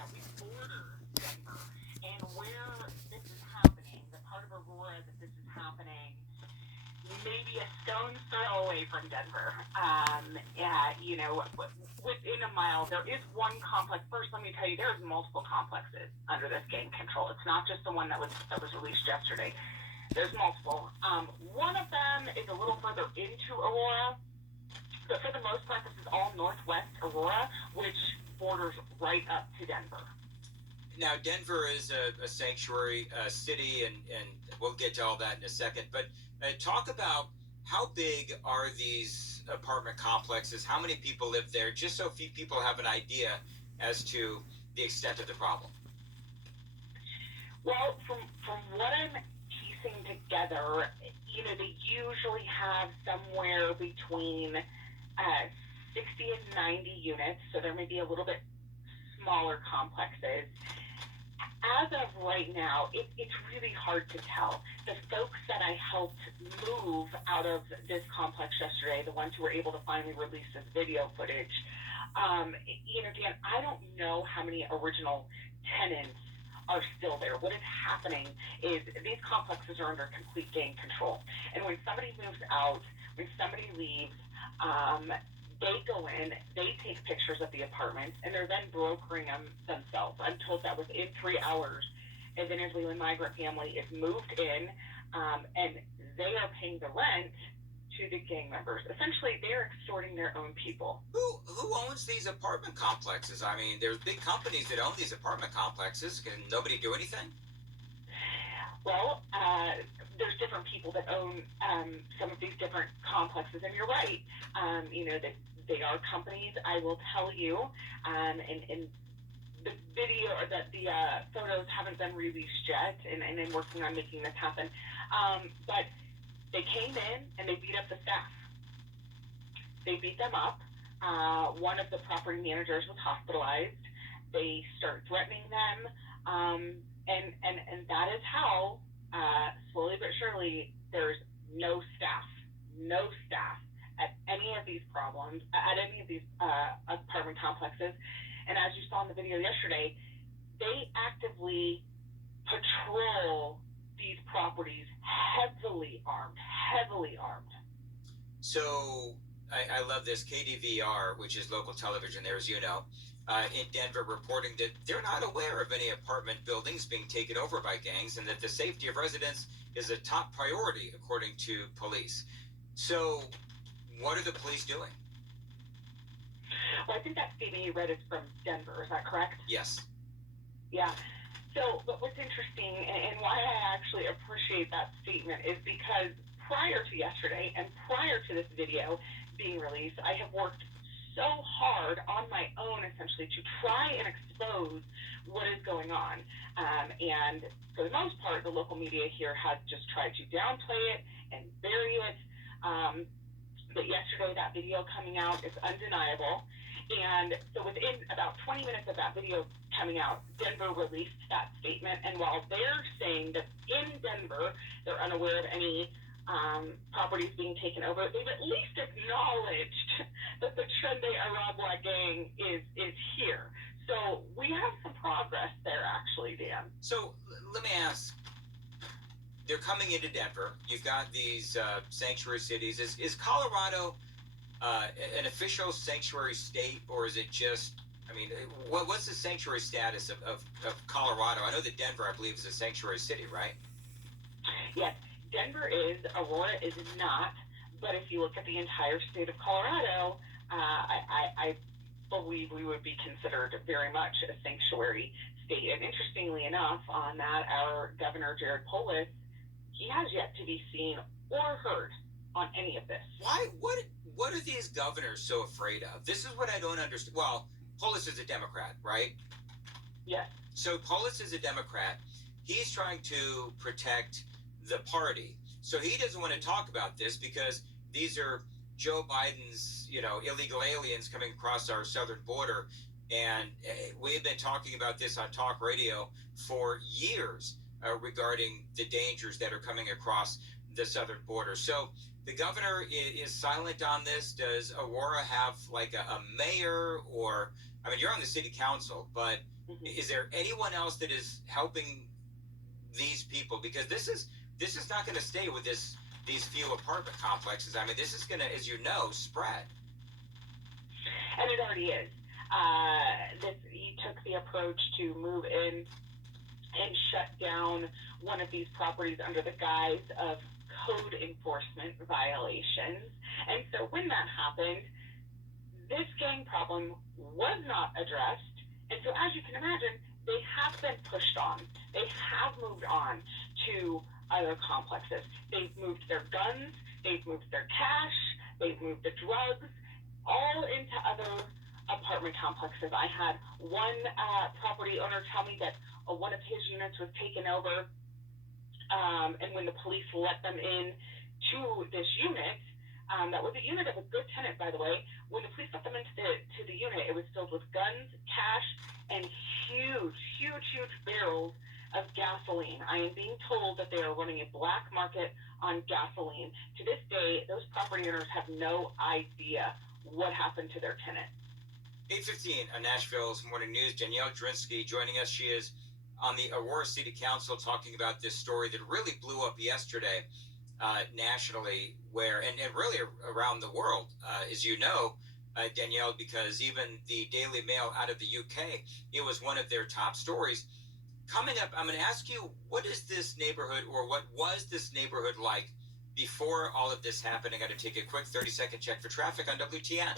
Yeah, we border Denver. And where this is happening, the part of Aurora that this is happening, maybe a stone's throw away from Denver. Yeah, within a mile, there is one complex. First, let me tell you, there's multiple complexes under this gang control. It's not just the one that was released yesterday. There's multiple. One of them is a little further into Aurora, but for the most part, this is all northwest Aurora, which borders right up to Denver. Now, Denver is a sanctuary city, and we'll get to all that in a second. But talk about how big are these apartment complexes? How many people live there? Just so few people have an idea as to the extent of the problem. Well, from what I'm piecing together, they usually have somewhere between 60 and 90 units, so there may be a little bit smaller complexes. As of right now, it's really hard to tell. The folks that I helped move out of this complex yesterday, the ones who were able to finally release this video footage, Dan, I don't know how many original tenants are still there. What is happening is these complexes are under complete gang control. And when somebody moves out, when somebody leaves, they go in, they take pictures of the apartments, and they're then brokering them themselves. I'm told that within 3 hours, a Venezuelan migrant family is moved in, and they are paying the rent to the gang members. Essentially, they're extorting their own people. Who owns these apartment complexes? I mean, there's big companies that own these apartment complexes. Can nobody do anything? Well, there's different people that own some of these different complexes, and you're right. That they are companies. I will tell you, and the video or that the photos haven't been released yet, and I'm working on making this happen. But they came in and they beat up the staff. They beat them up. One of the property managers was hospitalized. They start threatening them, and that is how, slowly but surely, there's no staff at any of these problems, at any of these apartment complexes. And as you saw in the video yesterday, they actively patrol these properties heavily armed. So I love this. KDVR, which is local television there, as you know, in Denver, reporting that they're not aware of any apartment buildings being taken over by gangs, and that the safety of residents is a top priority, according to police. So what are the police doing? Well, I think that statement you read is from Denver. Is that correct? Yes. Yeah. So, but what's interesting and why I actually appreciate that statement is because prior to yesterday and prior to this video being released, I have worked so hard on my own, essentially, to try and expose what is going on. And for the most part, the local media here has just tried to downplay it and bury it. But yesterday, that video coming out is undeniable. And so within about 20 minutes of that video coming out, Denver released that statement. And while they're saying that in Denver, they're unaware of any properties being taken over, they've at least acknowledged that the Trende Arabla gang is here. So we have some progress there, actually, Dan. So let me ask, they're coming into Denver. You've got these sanctuary cities. Is Colorado an official sanctuary state, or is it just, I mean, what's the sanctuary status of Colorado? I know that Denver, I believe, is a sanctuary city, right? Yes, Denver is. Aurora is not. But if you look at the entire state of Colorado, I believe we would be considered very much a sanctuary state. And interestingly enough, on that, our Governor Jared Polis, he has yet to be seen or heard on any of this. Why? What are these governors so afraid of? This is what I don't understand. Well, Polis is a Democrat, right? Yes. So Polis is a Democrat. He's trying to protect the party. So he doesn't want to talk about this because these are Joe Biden's, illegal aliens coming across our southern border. And we've been talking about this on talk radio for years regarding the dangers that are coming across the southern border. So the governor is silent on this. Does Aurora have like a mayor or I mean, you're on the city council, but Mm-hmm. is there anyone else that is helping these people? Because this is not going to stay with these few apartment complexes. I mean, this is going to, as you know, spread. And it already is. He took the approach to move in and shut down one of these properties under the guise of code enforcement violations. And so when that happened, this gang problem was not addressed. And so, as you can imagine, they have been pushed on. They have moved on to other complexes. They've moved their guns, they've moved their cash, they've moved the drugs, all into other apartment complexes. I had one property owner tell me that one of his units was taken over, and when the police let them in to this unit, that was a unit of a good tenant, by the way. When the police let them into the unit, it was filled with guns, cash, and huge barrels of gasoline. I am being told that they are running a black market on gasoline. To this day, those property owners have no idea what happened to their tenant. 8:15 on Nashville's Morning News. Danielle Drinsky joining us. She is on the Aurora City Council talking about this story that really blew up yesterday nationally, and really around the world, as you know, Danielle, because even the Daily Mail out of the UK, it was one of their top stories. Coming up, I'm going to ask you, what is this neighborhood, or what was this neighborhood like before all of this happened? I got to take a quick 30-second check for traffic on WTN.